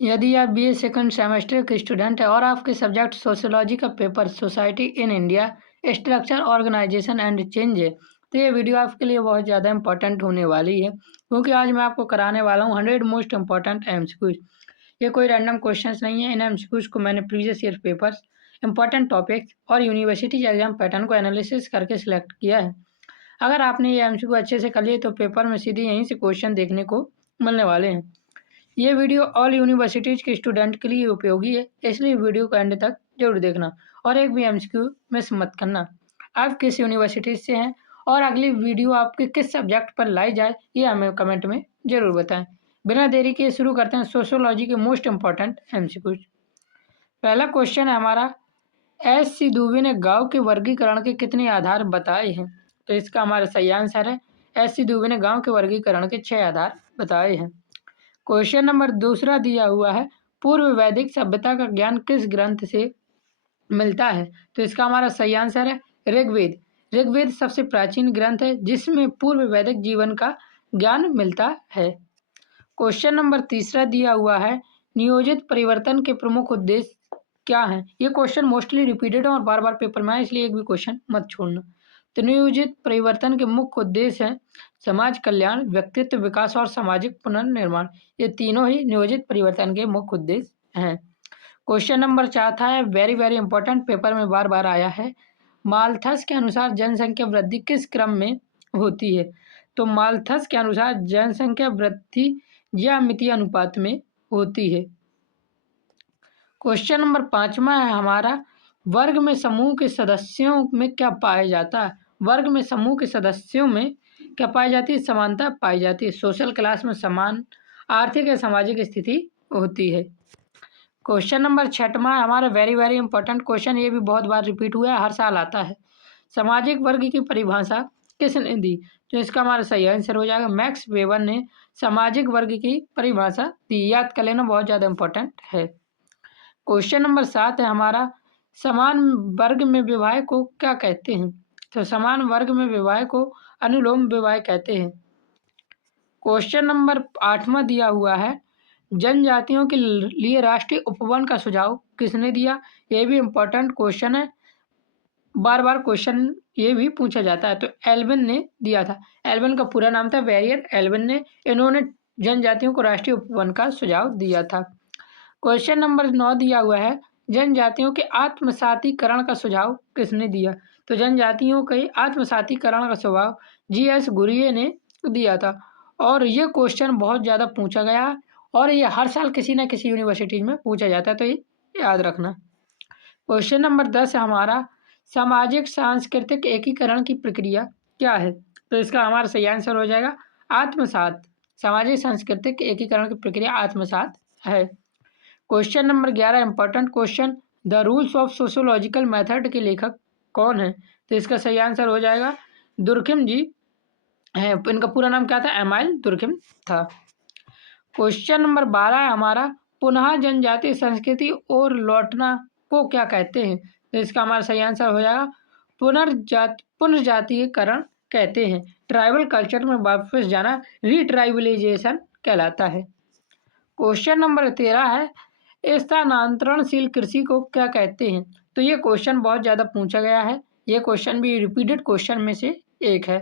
यदि आप BA second semester के स्टूडेंट हैं और आपके सब्जेक्ट सोशियोलॉजी का paper society in India structure organisation and change है, तो ये वीडियो आपके लिए बहुत ज़्यादा इंपॉर्टेंट होने वाली है, क्योंकि आज मैं आपको कराने वाला हूँ 100 मोस्ट इंपॉर्टेंट एमसीक्यूज। ये कोई रैंडम क्वेश्चंस नहीं है। इन एमसीक्यूज को मैंने previous year papers, important topics और यूनिवर्सिटी एग्जाम पैटर्न को एनालिसिस करके सिलेक्ट किया है। अगर आपने ये एमसीक्यू अच्छे से कर लिए तो पेपर में सीधे यहीं से क्वेश्चन देखने को मिलने वाले हैं। ये वीडियो ऑल यूनिवर्सिटीज़ के स्टूडेंट के लिए उपयोगी है, इसलिए वीडियो को एंड तक जरूर देखना और एक भी एमसीक्यू मिस मत करना। आप किस यूनिवर्सिटी से हैं और अगली वीडियो आपके किस सब्जेक्ट पर लाई जाए, ये हमें कमेंट में ज़रूर बताएं। बिना देरी के शुरू करते हैं सोशियोलॉजी के मोस्ट इंपॉर्टेंट एमसीक्यूज। पहला क्वेश्चन है हमारा, एस.सी. दुबे ने गांव के वर्गीकरण के कितने आधार बताए हैं? तो इसका हमारा सही आंसर है, एस.सी. दुबे ने गांव के वर्गीकरण के 6 आधार बताए हैं। क्वेश्चन नंबर दूसरा दिया हुआ है, पूर्व वैदिक सभ्यता का ज्ञान किस ग्रंथ से मिलता है? तो इसका हमारा सही आंसर है ऋग्वेद। ऋग्वेद सबसे प्राचीन ग्रंथ है जिसमें पूर्व वैदिक जीवन का ज्ञान मिलता है। क्वेश्चन नंबर तीसरा दिया हुआ है, नियोजित परिवर्तन के प्रमुख उद्देश्य क्या हैं? ये क्वेश्चन मोस्टली रिपीटेड है और बार बार पेपर में है, इसलिए एक भी क्वेश्चन मत छोड़ना। तो नियोजित परिवर्तन के मुख्य उद्देश्य हैं समाज कल्याण, व्यक्तित्व विकास और सामाजिक पुनर्निर्माण। ये तीनों ही नियोजित परिवर्तन के मुख्य उद्देश्य हैं। क्वेश्चन नंबर चौथा है, वेरी वेरी इंपॉर्टेंट, पेपर में बार बार आया है, माल्थस के अनुसार जनसंख्या वृद्धि किस क्रम में होती है? तो माल्थस के अनुसार जनसंख्या वृद्धि ज्यामितीय अनुपात में होती है। क्वेश्चन नंबर पांचवा है हमारा, वर्ग में समूह के सदस्यों में क्या पाया जाता है? वर्ग में समूह के सदस्यों में क्या पाई जाती है? समानता पाई जाती है। सोशल क्लास में समान आर्थिक या सामाजिक स्थिति होती है। क्वेश्चन नंबर छठवां है हमारा, वेरी वेरी इंपॉर्टेंट क्वेश्चन, ये भी बहुत बार रिपीट हुआ है, हर साल आता है। सामाजिक वर्ग की परिभाषा किसने दी? तो इसका हमारा सही आंसर हो जाएगा मैक्स वेबर ने सामाजिक वर्ग की परिभाषा दी। याद कर लेना, बहुत ज़्यादा इंपॉर्टेंट है। क्वेश्चन नंबर 7 है हमारा, समान वर्ग में विवाह को क्या कहते हैं? तो समान वर्ग में विवाह को अनुलोम विवाह कहते हैं। क्वेश्चन नंबर 8वां दिया हुआ है, जनजातियों के लिए राष्ट्रीय उपवन का सुझाव किसने दिया? ये भी इम्पोर्टेंट क्वेश्चन है, बार बार क्वेश्चन ये भी पूछा जाता है। तो एल्विन ने दिया था, एल्विन का पूरा नाम था वेरियर एल्विन ने, इन्होंने जनजातियों को राष्ट्रीय उपवन का सुझाव दिया था। क्वेश्चन नंबर 9 दिया हुआ है, जनजातियों के आत्मसातीकरण का सुझाव किसने दिया? तो जनजातियों के आत्मसातीकरण का सुझाव जी.एस. घुरिये ने दिया था और ये क्वेश्चन बहुत ज़्यादा पूछा गया है और ये हर साल किसी न किसी यूनिवर्सिटीज में पूछा जाता है, तो ये याद रखना। क्वेश्चन नंबर 10 है हमारा, सामाजिक सांस्कृतिक एकीकरण की प्रक्रिया क्या है? तो इसका हमारा सही आंसर हो जाएगा आत्मसात। सामाजिक सांस्कृतिक एकीकरण की प्रक्रिया आत्मसात है। Question number 11 important question, the rules of sociological method के लेखक कौन है? तो इसका सही आंसर हो जाएगा दुर्खिम जी है। इनका पूरा नाम क्या था? एमाइल दुर्खिम था। क्वेश्चन नंबर 12 है हमारा, पुनः जनजातीय संस्कृति और लौटना को क्या कहते हैं? तो इसका हमारा सही आंसर हो जाएगा पुनर्जातीयकरण कहते हैं। ट्राइबल कल्चर में वापस जाना रीट्राइबलाइजेशन कहलाता है। क्वेश्चन नंबर 13 है, स्थानांतरणशील कृषि को क्या कहते हैं? तो ये क्वेश्चन बहुत ज़्यादा पूछा गया है, ये क्वेश्चन भी रिपीटेड क्वेश्चन में से एक है।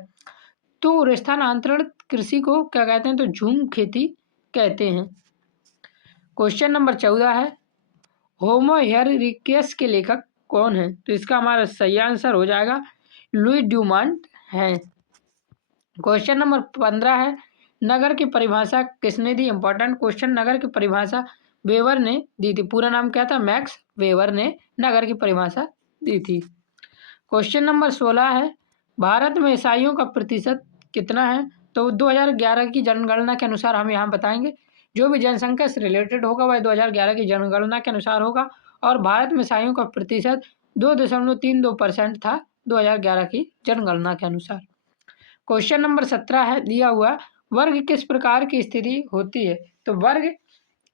तो स्थानांतरण कृषि को क्या कहते हैं? तो झूम खेती कहते हैं। क्वेश्चन नंबर 14 है, होमो इरेक्टस के लेखक कौन है? तो इसका हमारा सही आंसर हो जाएगा लुई ड्यूमांट है। क्वेश्चन नंबर 15 है, नगर की परिभाषा किसने दी? इंपॉर्टेंट क्वेश्चन, नगर की परिभाषा वेबर ने दी थी। पूरा नाम क्या था? मैक्स वेबर ने नगर की परिभाषा दी थी। क्वेश्चन नंबर 16 है, भारत में ईसाइयों का प्रतिशत कितना है? तो 2011 की जनगणना के अनुसार हम यहाँ बताएंगे, जो भी जनसंख्या से रिलेटेड होगा वह 2011 की जनगणना के अनुसार होगा और भारत में ईसाइयों का प्रतिशत 2.32% था 2011 की जनगणना के अनुसार। क्वेश्चन नंबर 17 है दिया हुआ, वर्ग किस प्रकार की स्थिति होती है? तो वर्ग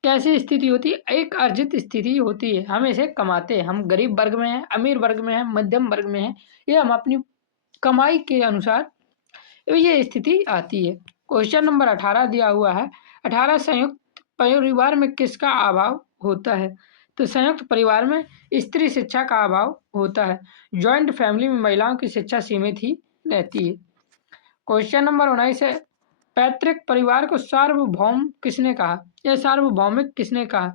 कैसी स्थिति होती है? एक अर्जित स्थिति होती है, हम इसे कमाते हैं, हम गरीब वर्ग में हैं, अमीर वर्ग में हैं, मध्यम वर्ग में हैं, ये हम अपनी कमाई के अनुसार ये स्थिति आती है। क्वेश्चन नंबर 18 दिया हुआ है, 18 संयुक्त परिवार में किसका अभाव होता है? तो संयुक्त परिवार में स्त्री शिक्षा का अभाव होता है। जॉइंट फैमिली में महिलाओं की शिक्षा सीमित ही रहती है। क्वेश्चन नंबर 19 है, पैतृक परिवार को सार्वभौम किसने कहा या सार्वभौमिक किसने कहा?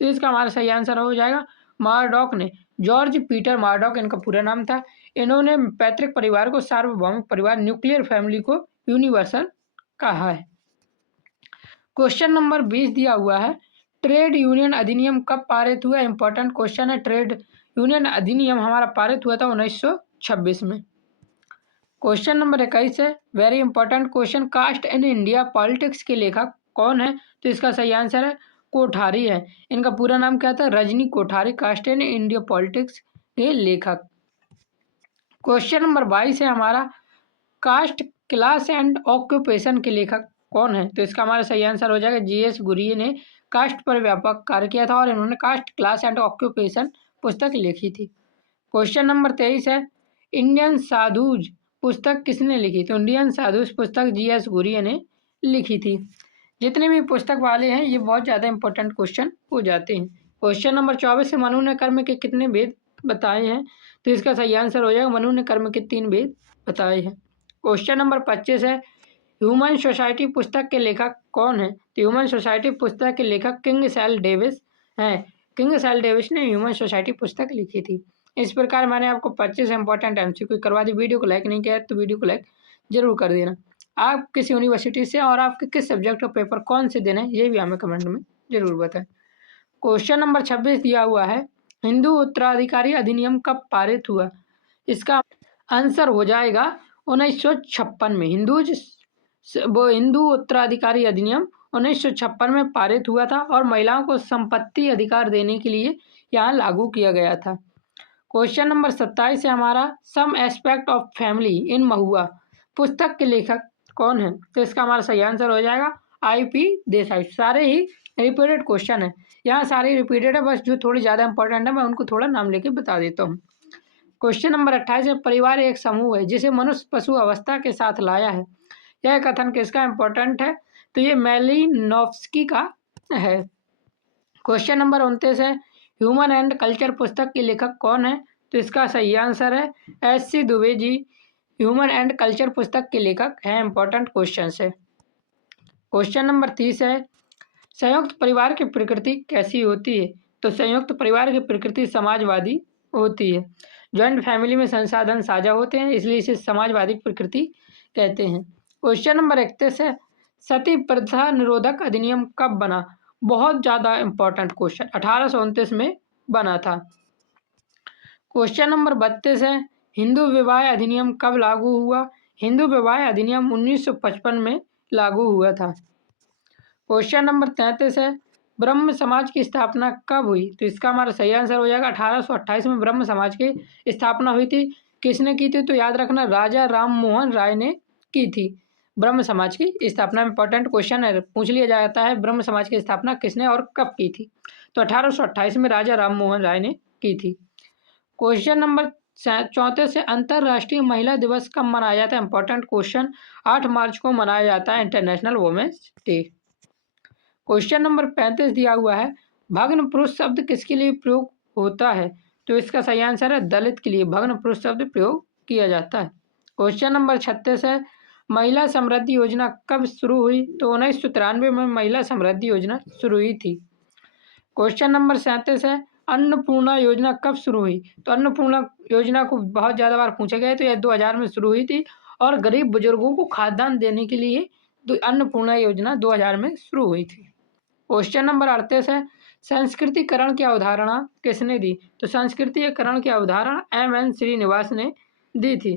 तो इसका हमारा सही आंसर हो जाएगा मार्डॉक ने। जॉर्ज पीटर मार्डॉक इनका पूरा नाम था। इन्होंने पैतृक परिवार को सार्वभौमिक परिवार, न्यूक्लियर फैमिली को यूनिवर्सल कहा है। क्वेश्चन नंबर 20 दिया हुआ है, ट्रेड यूनियन अधिनियम कब पारित हुआ? इंपॉर्टेंट क्वेश्चन है। ट्रेड यूनियन अधिनियम हमारा पारित हुआ था 1926 में। क्वेश्चन नंबर 21 है, very important question, caste in India politics के लेखक कौन है? तो इसका सही आंसर है कोठारी है। इनका पूरा नाम क्या था? Rajni Kothari, caste in India politics के लेखक। क्वेश्चन नंबर 22 है हमारा, कास्ट क्लास एंड ऑक्यूपेशन के लेखक कौन है? तो इसका हमारा सही आंसर हो जाएगा जीएस गुरिये ने कास्ट पर व्यापक कार्य किया था और इन्होंने कास्ट क्लास एंड ऑक्यूपेशन पुस्तक लिखी थी। क्वेश्चन नंबर 23 है, इंडियन साधुज पुस्तक किसने लिखी? तो इंडियन साधुज पुस्तक जीएस गुरिये ने लिखी थी। जितने भी पुस्तक वाले हैं ये बहुत ज़्यादा इंपॉर्टेंट क्वेश्चन हो जाते हैं। क्वेश्चन नंबर 24 है, मनु ने कर्म के कितने भेद बताए हैं? तो इसका सही आंसर हो जाएगा मनु ने कर्म के 3 भेद बताए हैं। क्वेश्चन नंबर 25 है, ह्यूमन सोसाइटी पुस्तक के लेखक कौन है? तो ह्यूमन सोसाइटी पुस्तक के लेखक किंग सैल डेविस हैं। किंग सैल डेविस ने ह्यूमन सोसाइटी पुस्तक लिखी थी। इस प्रकार मैंने आपको 25 इंपॉर्टेंट एमसीक्यू करवा दी। वीडियो को लाइक नहीं किया तो वीडियो को लाइक जरूर कर देना। आप किस यूनिवर्सिटी से और आपके किस सब्जेक्ट का पेपर कौन से देना है ये भी हमें कमेंट में जरूर बताएं। क्वेश्चन नंबर 26 दिया हुआ है, हिंदू उत्तराधिकारी अधिनियम कब पारित हुआ? इसका आंसर हो जाएगा 1956 में। हिंदू उत्तराधिकारी अधिनियम 1956 में पारित हुआ था और महिलाओं को संपत्ति अधिकार देने के लिए यहाँ लागू किया गया था। क्वेश्चन नंबर 27 है हमारा, some aspect of family in महुआ पुस्तक के लेखक कौन है? तो इसका हमारा सही आंसर हो जाएगा IP देसाई। सारे ही रिपीटेड क्वेश्चन है, यहाँ सारे रिपीटेड है, बस जो थोड़ी ज़्यादा इंपॉर्टेंट है मैं उनको थोड़ा नाम लेके बता देता हूँ। क्वेश्चन नंबर 28 है, परिवार एक समूह है जिसे मनुष्य पशु अवस्था के साथ लाया है। यह कथन किसका इंपॉर्टेंट है? तो ये मेलिनोव्स्की का है। क्वेश्चन नंबर 29 है, ह्यूमन एंड कल्चर पुस्तक के लेखक कौन है? तो इसका सही आंसर है SC Dube ji. Human and culture पुस्तक के लेखक हैं। इंपॉर्टेंट क्वेश्चन है। क्वेश्चन नंबर 30 है, संयुक्त परिवार की प्रकृति कैसी होती है? तो संयुक्त परिवार की प्रकृति समाजवादी होती है। जॉइंट फैमिली में संसाधन साझा होते हैं इसलिए इसे समाजवादी प्रकृति कहते हैं। क्वेश्चन नंबर 31 है, सती प्रथा निरोधक अधिनियम कब बना? बहुत ज़्यादा इंपॉर्टेंट क्वेश्चन, 1829 में बना था। क्वेश्चन नंबर 32 है, हिंदू विवाह अधिनियम कब लागू हुआ? हिंदू विवाह अधिनियम 1955 में लागू हुआ था। क्वेश्चन नंबर 33 है, ब्रह्म समाज की स्थापना कब हुई? तो इसका हमारा सही आंसर हो जाएगा 1828 में ब्रह्म समाज की स्थापना हुई थी। किसने की थी? तो याद रखना राजा राम मोहन राय ने की थी ब्रह्म समाज की स्थापना। इंपॉर्टेंट क्वेश्चन है, पूछ लिया जाता है ब्रह्म समाज की स्थापना किसने और कब की थी? तो 1828 में राजा राम मोहन राय ने की थी। क्वेश्चन नंबर 34 से, अंतर्राष्ट्रीय महिला दिवस कब मनाया जाता है? इंपॉर्टेंट क्वेश्चन, 8 मार्च को मनाया जाता है international women's day. Question number 35 दिया हुआ है, भग्न पुरुष शब्द किसके लिए प्रयोग होता है? तो इसका सही आंसर है दलित के लिए भग्न पुरुष शब्द प्रयोग किया जाता है। क्वेश्चन नंबर 36 है, महिला समृद्धि योजना कब शुरू हुई? तो 1993 में महिला समृद्धि योजना शुरू हुई थी। क्वेश्चन नंबर 37 है, अन्नपूर्णा योजना कब शुरू हुई? तो अन्नपूर्णा योजना को बहुत ज़्यादा बार पूछा गया है, तो यह 2000 में शुरू हुई थी और गरीब बुजुर्गों को खाद्यान्न देने के लिए अन्नपूर्णा योजना 2000 में शुरू हुई थी। क्वेश्चन नंबर 38 है, संस्कृतिकरण की अवधारणा किसने दी? तो संस्कृतिकरण की अवधारणा MN श्रीनिवास ने दी थी।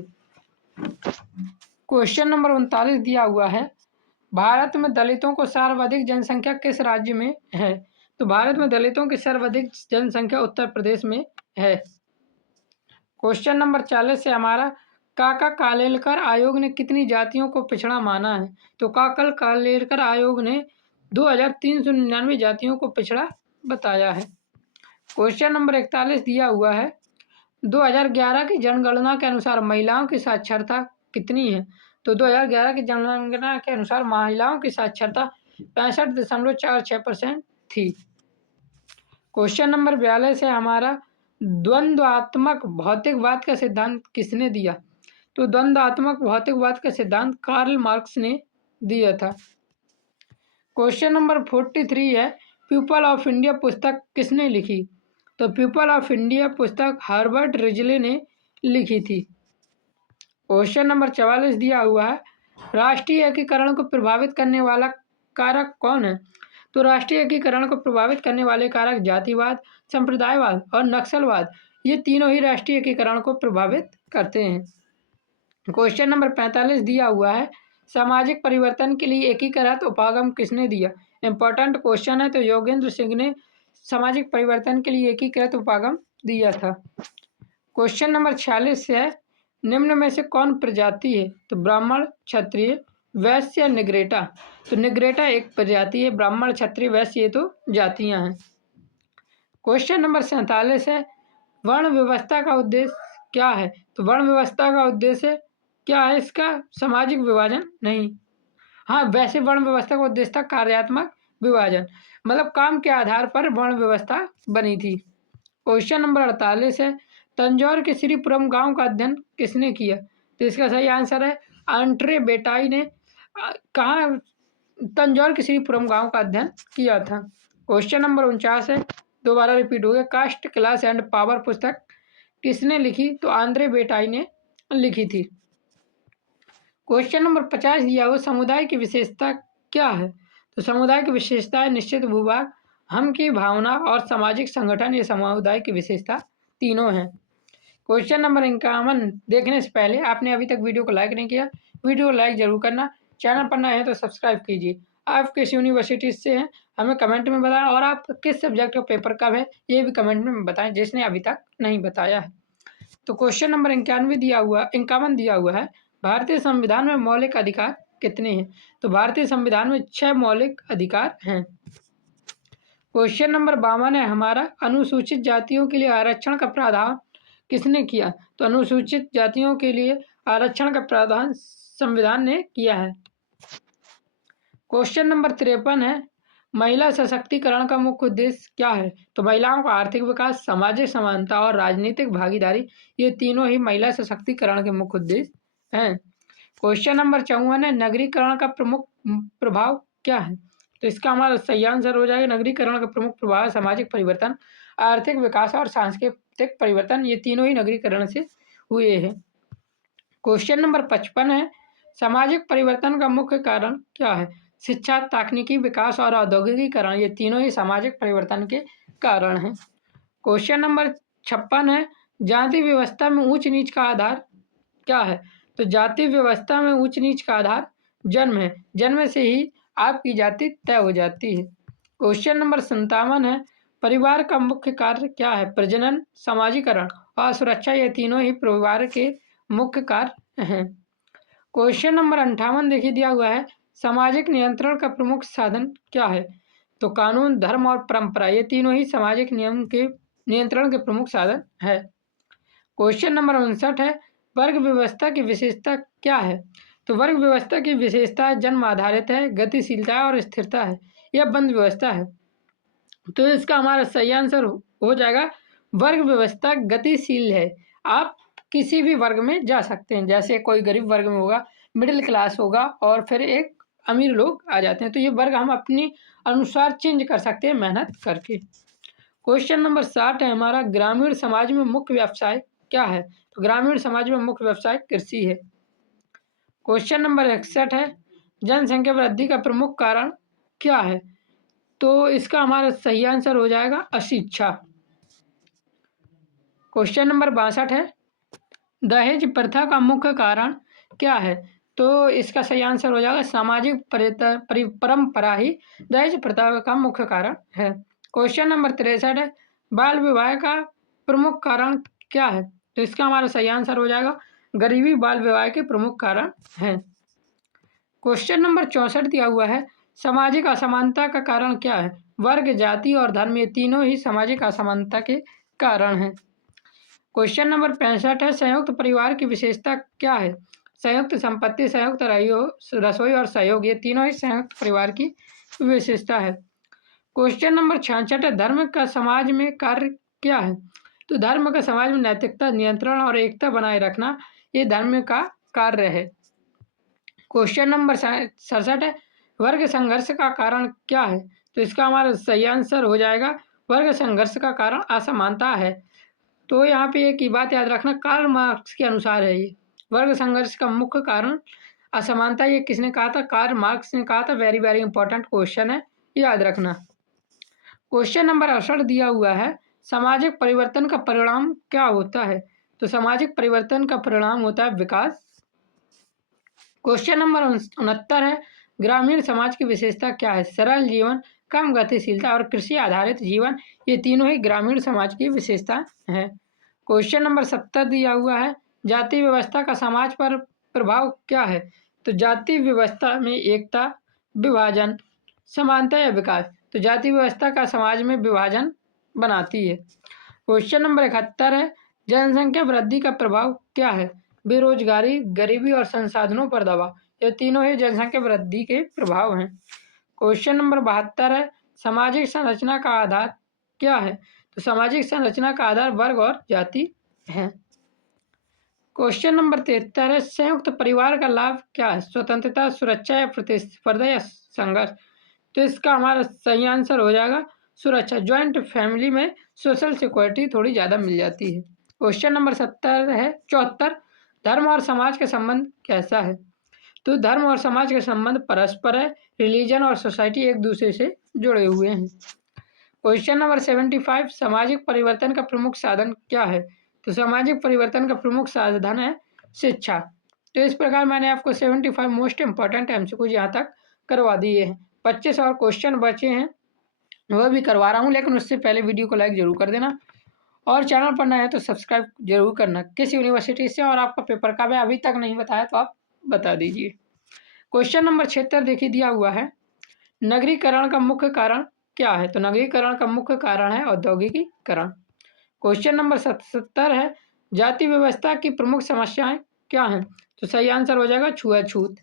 क्वेश्चन नंबर 39 दिया हुआ है, भारत में दलितों को सर्वाधिक जनसंख्या किस राज्य में है? तो भारत में दलितों की सर्वाधिक जनसंख्या उत्तर प्रदेश में है। क्वेश्चन नंबर 40 से हमारा, काका कालेलकर आयोग ने कितनी जातियों को पिछड़ा माना है? तो काका कालेलकर आयोग ने 2399 जातियों को पिछड़ा बताया है। क्वेश्चन नंबर 41 दिया हुआ है, 2011 की जनगणना के अनुसार महिलाओं की साक्षरता कितनी है? तो 2011 की जनगणना के अनुसार महिलाओं की साक्षरता 65.46% थी। क्वेश्चन नंबर 42 है हमारा, द्वंद्वात्मक भौतिकवाद का सिद्धांत किसने दिया? तो द्वंद्वात्मक भौतिकवाद का सिद्धांत कार्ल मार्क्स ने दिया था। क्वेश्चन नंबर 43 है, पीपल ऑफ इंडिया पुस्तक किसने लिखी? तो पीपल ऑफ इंडिया पुस्तक हार्बर्ट रिजले ने लिखी थी। क्वेश्चन नंबर 44 दिया हुआ है, राष्ट्रीय एकीकरण को प्रभावित करने वाला कारक कौन है? तो राष्ट्रीय एकीकरण को प्रभावित करने वाले कारक जातिवाद, संप्रदायवाद और नक्सलवाद, ये तीनों ही राष्ट्रीय एकीकरण को प्रभावित करते हैं। क्वेश्चन नंबर 45 दिया हुआ है, सामाजिक परिवर्तन के लिए एकीकृत उपागम किसने दिया? इंपॉर्टेंट क्वेश्चन है, तो योगेंद्र सिंह ने सामाजिक परिवर्तन के लिए एकीकृत उपागम दिया था। क्वेश्चन नंबर 46 है, निम्न में से कौन प्रजाति है? तो ब्राह्मण, क्षत्रिय, वैश्य या निग्रेटा? तो निग्रेटा एक प्रजाति है, ब्राह्मण, क्षत्रिय, वैश्य ये तो जातियां हैं। क्वेश्चन नंबर 47 है, वर्ण व्यवस्था का उद्देश्य क्या है? तो वर्ण व्यवस्था का उद्देश्य क्या है इसका? सामाजिक विभाजन नहीं, हाँ वैसे वर्ण व्यवस्था का उद्देश्य था कार्यात्मक विभाजन, मतलब काम के आधार पर वर्ण व्यवस्था बनी थी। क्वेश्चन नंबर 48 है, तंजौर के श्रीपुरम गांव का अध्ययन किसने किया? तो इसका सही आंसर है आंट्रे बेटाई ने कहाँ तंजौर के श्रीपुरम गांव का अध्ययन किया था। क्वेश्चन नंबर 49 है, दोबारा रिपीट हो गया, कास्ट क्लास एंड पावर पुस्तक किसने लिखी? तो आंद्रे बेटाई ने लिखी थी। क्वेश्चन नंबर 50 दिया हो, समुदाय की विशेषता क्या है? तो समुदाय की विशेषता है निश्चित भूभाग, हम की भावना और सामाजिक संगठन, ये समुदाय की विशेषता तीनों हैं। क्वेश्चन नंबर 51 देखने से पहले आपने अभी तक वीडियो को लाइक नहीं किया, वीडियो को लाइक जरूर करना, चैनल पर नए हैं तो सब्सक्राइब कीजिए। आप किस यूनिवर्सिटी से हैं हमें कमेंट में बताएं, और आप किस सब्जेक्ट का पेपर कब है ये भी कमेंट में बताएं, जिसने अभी तक नहीं बताया है। तो क्वेश्चन नंबर 51 दिया हुआ है, भारतीय संविधान में मौलिक अधिकार कितने हैं? तो भारतीय संविधान में 6 मौलिक अधिकार हैं। क्वेश्चन नंबर 52 है हमारा, अनुसूचित जातियों के लिए आरक्षण का प्रावधान किसने किया? तो अनुसूचित जातियों के लिए आरक्षण का प्रावधान संविधान ने किया है। क्वेश्चन नंबर 53 है, महिला सशक्तिकरण का मुख्य उद्देश्य क्या है? तो महिलाओं का आर्थिक विकास, सामाजिक समानता और राजनीतिक भागीदारी, ये तीनों ही महिला सशक्तिकरण के मुख्य उद्देश्य हैं। क्वेश्चन नंबर 54 है, नगरीकरण का प्रमुख प्रभाव क्या है? तो इसका हमारा सही आंसर हो जाएगा, नगरीकरण का प्रमुख प्रभाव सामाजिक परिवर्तन, आर्थिक विकास और सांस्कृतिक परिवर्तन, ये तीनों ही नगरीकरण से हुए हैं। क्वेश्चन नंबर 55 है, सामाजिक परिवर्तन का मुख्य कारण क्या है? शिक्षा, तकनीकी विकास और औद्योगिकीकरण, ये तीनों ही सामाजिक परिवर्तन के कारण हैं। क्वेश्चन नंबर 56 है, जाति व्यवस्था में ऊंच नीच का आधार क्या है? तो जाति व्यवस्था में ऊंच नीच का आधार जन्म है, जन्म से ही आपकी जाति तय हो जाती है। क्वेश्चन नंबर 57 है, परिवार का मुख्य कार्य क्या है? प्रजनन, समाजीकरण और सुरक्षा, ये तीनों ही परिवार के मुख्य कार्य हैं। क्वेश्चन नंबर 58 देखिए दिया हुआ है, सामाजिक नियंत्रण का प्रमुख साधन क्या है? तो कानून, धर्म और परंपरा, ये तीनों ही सामाजिक नियम के नियंत्रण के प्रमुख साधन है। क्वेश्चन नंबर 59 है, वर्ग व्यवस्था की विशेषता क्या है? तो वर्ग व्यवस्था की विशेषता जन्म आधारित है, गतिशीलता और स्थिरता है, यह बंद व्यवस्था है। तो इसका हमारा सही आंसर हो जाएगा, वर्ग व्यवस्था गतिशील है, आप किसी भी वर्ग में जा सकते हैं, जैसे कोई गरीब वर्ग में होगा, मिडिल क्लास होगा और फिर एक अमीर लोग आ जाते हैं, तो ये वर्ग हम अपनी अनुसार चेंज कर सकते हैं मेहनत करके। क्वेश्चन नंबर 60 है हमारा, ग्रामीण समाज में मुख्य व्यवसाय क्या है? तो ग्रामीण समाज में मुख्य व्यवसाय कृषि है। क्वेश्चन नंबर 61 है, जनसंख्या वृद्धि का प्रमुख कारण क्या है? तो इसका हमारा सही आंसर हो जाएगा अशिक्षा। क्वेश्चन नंबर 62 है, दहेज प्रथा का मुख्य कारण क्या है? तो इसका सही आंसर हो जाएगा सामाजिक परंपरा ही दहेज प्रथा का मुख्य कारण है। क्वेश्चन नंबर 63 है, बाल विवाह का प्रमुख कारण क्या है? तो इसका हमारा सही आंसर हो जाएगा गरीबी बाल विवाह के प्रमुख कारण है। क्वेश्चन नंबर 64 दिया हुआ है, सामाजिक असमानता का कारण क्या है? वर्ग, जाति और धर्म, ये तीनों ही सामाजिक असमानता के कारण हैं। क्वेश्चन नंबर 65 है, संयुक्त परिवार की विशेषता क्या है? संयुक्त संपत्ति, संयुक्त रसोई और सहयोग, ये तीनों ही संयुक्त परिवार की विशेषता है। क्वेश्चन नंबर 66 है, धर्म का समाज में कार्य क्या है? तो धर्म का समाज में नैतिकता, नियंत्रण और एकता बनाए रखना, ये धर्म का कार्य है। क्वेश्चन नंबर 67 है, वर्ग संघर्ष का कारण क्या है? तो इसका हमारा सही आंसर हो जाएगा, वर्ग संघर्ष का कारण असमानता है। तो यहाँ पे एक ही बात याद रखना, कार्ल मार्क्स के अनुसार है ये। वर्ग संघर्ष का मुख्य कारण असमानता, ये किसने कहा था? कार्ल मार्क्स ने कहा था। वेरी वेरी इंपॉर्टेंट क्वेश्चन है, याद रखना। क्वेश्चन नंबर 68 दिया हुआ है, सामाजिक परिवर्तन का परिणाम क्या होता है? तो सामाजिक परिवर्तन का परिणाम होता है विकास। क्वेश्चन नंबर 69 है, ग्रामीण समाज की विशेषता क्या है? सरल जीवन, कम गतिशीलता और कृषि आधारित जीवन, ये तीनों ही ग्रामीण समाज की विशेषता है। क्वेश्चन नंबर 70 दिया हुआ है, जाति व्यवस्था का समाज पर प्रभाव क्या है? तो जाति व्यवस्था में एकता, विभाजन, समानता या विकास। तो जाति व्यवस्था का समाज में विभाजन बनाती है। क्वेश्चन नंबर 71 है, जनसंख्या वृद्धि का प्रभाव क्या है? बेरोजगारी, गरीबी और संसाधनों पर दबाव, ये तीनों ही जनसंख्या वृद्धि के प्रभाव हैं। क्वेश्चन नंबर 72 है, सामाजिक संरचना का आधार क्या है? तो सामाजिक संरचना का आधार वर्ग और जाति है। क्वेश्चन नंबर 73 है, संयुक्त परिवार का लाभ क्या है? स्वतंत्रता, सुरक्षा या प्रतिस्पर्धा या संघर्ष। तो इसका हमारा सही आंसर हो जाएगा सुरक्षा। ज्वाइंट फैमिली में सोशल सिक्योरिटी थोड़ी ज़्यादा मिल जाती है। क्वेश्चन नंबर 74, धर्म और समाज का संबंध कैसा है? तो धर्म और समाज के संबंध परस्पर है, रिलीजन और सोसाइटी एक दूसरे से जुड़े हुए हैं। क्वेश्चन नंबर 75, सामाजिक परिवर्तन का प्रमुख साधन क्या है? तो सामाजिक परिवर्तन का प्रमुख साधन है शिक्षा। तो इस प्रकार मैंने आपको 75 मोस्ट इंपॉर्टेंट एमसीक्यू यहाँ तक करवा दिए हैं। 25 और क्वेश्चन बचे हैं, वह भी करवा रहा हूँ, लेकिन उससे पहले वीडियो को लाइक जरूर कर देना और चैनल पर नए हैं तो सब्सक्राइब जरूर करना। किस यूनिवर्सिटी से और आपका पेपर कब है अभी तक नहीं बताया तो आप बता दीजिए। क्वेश्चन नंबर 76 देखिए दिया हुआ है, नगरीकरण का मुख्य कारण क्या है? तो नगरीकरण का मुख्य कारण है औद्योगिकीकरण। क्वेश्चन नंबर 77 है, जाति व्यवस्था की प्रमुख समस्याएं क्या हैं? तो सही आंसर हो जाएगा छुआछूत।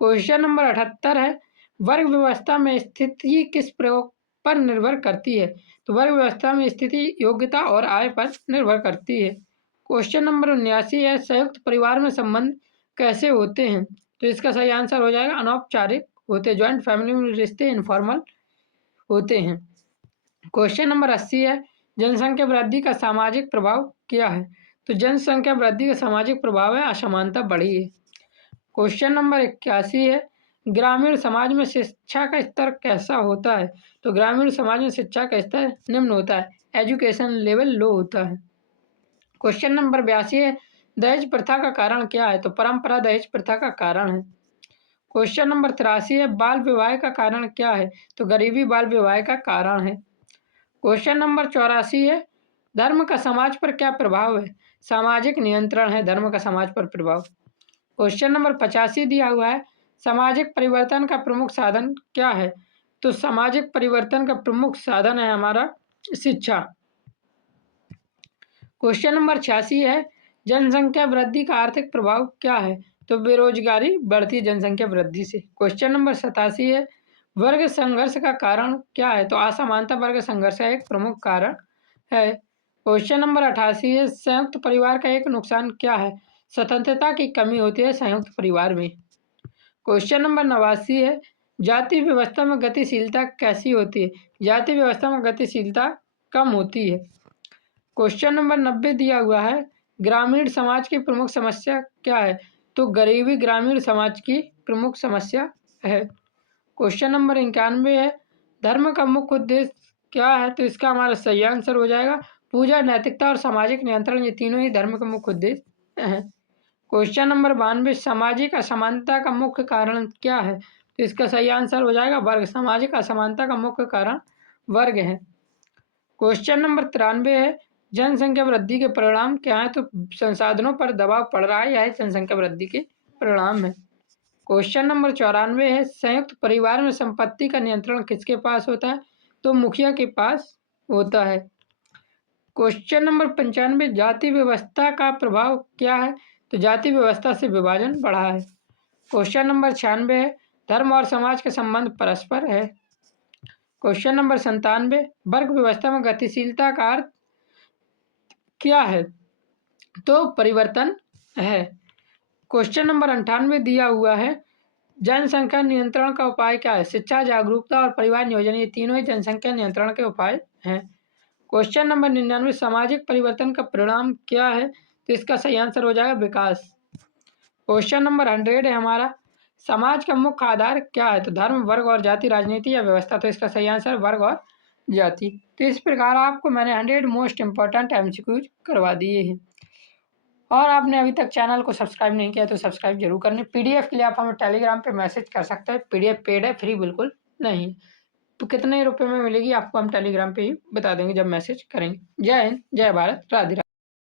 क्वेश्चन नंबर 78 है, वर्ग व्यवस्था में स्थिति किस प्रयोग पर निर्भर करती है? तो वर्ग व्यवस्था में स्थिति योग्यता और आय पर निर्भर करती है। क्वेश्चन नंबर 79 है, संयुक्त परिवार में संबंध कैसे होते हैं? तो इसका सही आंसर हो जाएगा अनौपचारिक होते हैं। ज्वाइंट फैमिली में रिश्ते इनफॉर्मल होते हैं। क्वेश्चन नंबर 80 है, जनसंख्या वृद्धि का सामाजिक प्रभाव क्या है? तो जनसंख्या वृद्धि का सामाजिक प्रभाव है असमानता बढ़ी है। क्वेश्चन नंबर 81 है, ग्रामीण समाज में शिक्षा का स्तर कैसा होता है? तो ग्रामीण समाज में शिक्षा का स्तर निम्न होता है, एजुकेशन लेवल लो होता है। क्वेश्चन नंबर 82 है, दहेज प्रथा का कारण क्या है? तो परंपरा दहेज प्रथा का कारण है। क्वेश्चन नंबर 83 है, बाल विवाह का कारण क्या है? तो गरीबी बाल विवाह का कारण है। क्वेश्चन नंबर 84 है, धर्म का समाज पर क्या प्रभाव है? सामाजिक नियंत्रण है धर्म का समाज पर प्रभाव। क्वेश्चन नंबर 85 दिया हुआ है, सामाजिक परिवर्तन का प्रमुख साधन क्या है? तो सामाजिक परिवर्तन का प्रमुख साधन है हमारा शिक्षा। क्वेश्चन नंबर 86 है, जनसंख्या वृद्धि का आर्थिक प्रभाव क्या है? तो बेरोजगारी बढ़ती जनसंख्या वृद्धि से। क्वेश्चन नंबर 87 है, वर्ग संघर्ष का कारण क्या है? तो असमानता वर्ग संघर्ष का एक प्रमुख कारण है। क्वेश्चन नंबर 88 है, संयुक्त परिवार का एक नुकसान क्या है? स्वतंत्रता की कमी होती है संयुक्त परिवार में। क्वेश्चन नंबर 89 है, जाति व्यवस्था में गतिशीलता कैसी होती है? जाति व्यवस्था में गतिशीलता कम होती है। क्वेश्चन नंबर 90 दिया हुआ है, ग्रामीण समाज की प्रमुख समस्या क्या है? तो गरीबी ग्रामीण समाज की प्रमुख समस्या है। क्वेश्चन नंबर 91 है, धर्म का मुख्य उद्देश्य क्या है? तो इसका हमारा सही आंसर हो जाएगा पूजा, नैतिकता और सामाजिक नियंत्रण, ये तीनों ही धर्म का मुख्य उद्देश्य है। क्वेश्चन नंबर 92, सामाजिक असमानता का मुख्य कारण क्या है? तो इसका सही आंसर हो जाएगा वर्ग। सामाजिक असमानता का मुख्य कारण वर्ग है। क्वेश्चन नंबर 93 है, जनसंख्या वृद्धि के परिणाम क्या है? तो संसाधनों पर दबाव पड़ रहा है, यह जनसंख्या वृद्धि के परिणाम है। क्वेश्चन नंबर 94 है, संयुक्त परिवार में संपत्ति का नियंत्रण किसके पास होता है? तो मुखिया के पास होता है। क्वेश्चन नंबर 95, जाति व्यवस्था का प्रभाव क्या है? तो जाति व्यवस्था से विभाजन बढ़ा है। क्वेश्चन नंबर 96 है, धर्म और समाज का संबंध परस्पर है। क्वेश्चन नंबर 97, वर्ग व्यवस्था में गतिशीलता का अर्थ क्या है? तो परिवर्तन है। क्वेश्चन नंबर 98 दिया हुआ है, जनसंख्या नियंत्रण का उपाय क्या है? शिक्षा, जागरूकता और परिवार नियोजन, ये तीनों ही जनसंख्या नियंत्रण के उपाय हैं। क्वेश्चन नंबर 99, सामाजिक परिवर्तन का परिणाम क्या है? तो इसका सही आंसर हो जाएगा विकास। क्वेश्चन नंबर 100 है हमारा, समाज का मुख्य आधार क्या है? तो धर्म, वर्ग और जाति, राजनीति या व्यवस्था। तो इसका सही आंसर वर्ग और जाति। तो इस प्रकार आपको मैंने 100 मोस्ट इंपॉर्टेंट एमसीक्यूज करवा दिए हैं। और आपने अभी तक चैनल को सब्सक्राइब नहीं किया तो सब्सक्राइब जरूर करने। पीडीएफ के लिए आप हमें टेलीग्राम पे मैसेज कर सकते हैं। पीडीएफ पेड है, फ्री बिल्कुल नहीं। तो कितने रुपए में मिलेगी आपको हम टेलीग्राम पे ही बता देंगे जब मैसेज करेंगे। जय हिंद, जय भारत, राधे राधे।